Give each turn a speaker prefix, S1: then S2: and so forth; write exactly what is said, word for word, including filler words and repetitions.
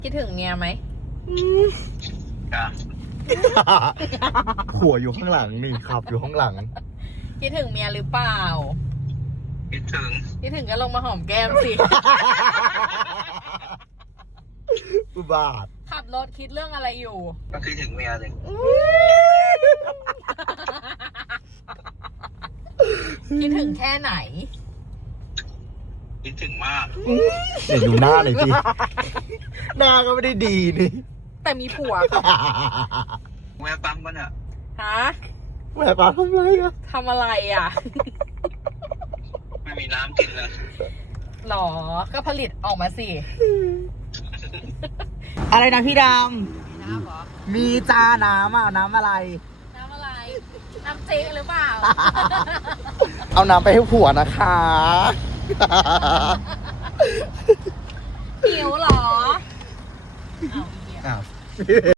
S1: คิดถึงเมียไหม
S2: ผัวอยู่ข้างหลังนี่ขับอยู่ข้างหลัง
S1: คิดถึงเมียหรือเปล่า
S3: คิดถึง
S1: คิดถึงก็ลงมาหอมแก้มสิ
S2: อุบาท
S1: ขับรถคิดเรื่องอะไรอยู่
S3: ก็คิดถึงเมียเลย
S1: คิดถึงแค่ไหน
S3: คิดถึงมาก
S2: เดี๋ยวดูหน้าหน่อยสิ หน้าก็ไม่ได้ดีนี่
S1: แต่มีผัวค่ะ
S3: แวะปั๊มกันอ่ะ
S1: ฮะ
S2: แม่ป้าทำไรอะ
S1: ทำอะไรอ่ะ
S3: ไม่มีน้ำกินเลย
S1: หรอ ก็ผลิตออกมาสิ
S2: อะไรนะพี่ด
S1: น้ำเหรอ
S2: ำ มีจาน้ำอ่ะน้ำอะไร
S1: น้ำอะไร น้ำเจ๊หรือเปล่า
S2: เอาน้ำไปให้ผัวนะคะ
S1: หิวเหรอ
S2: อ้าว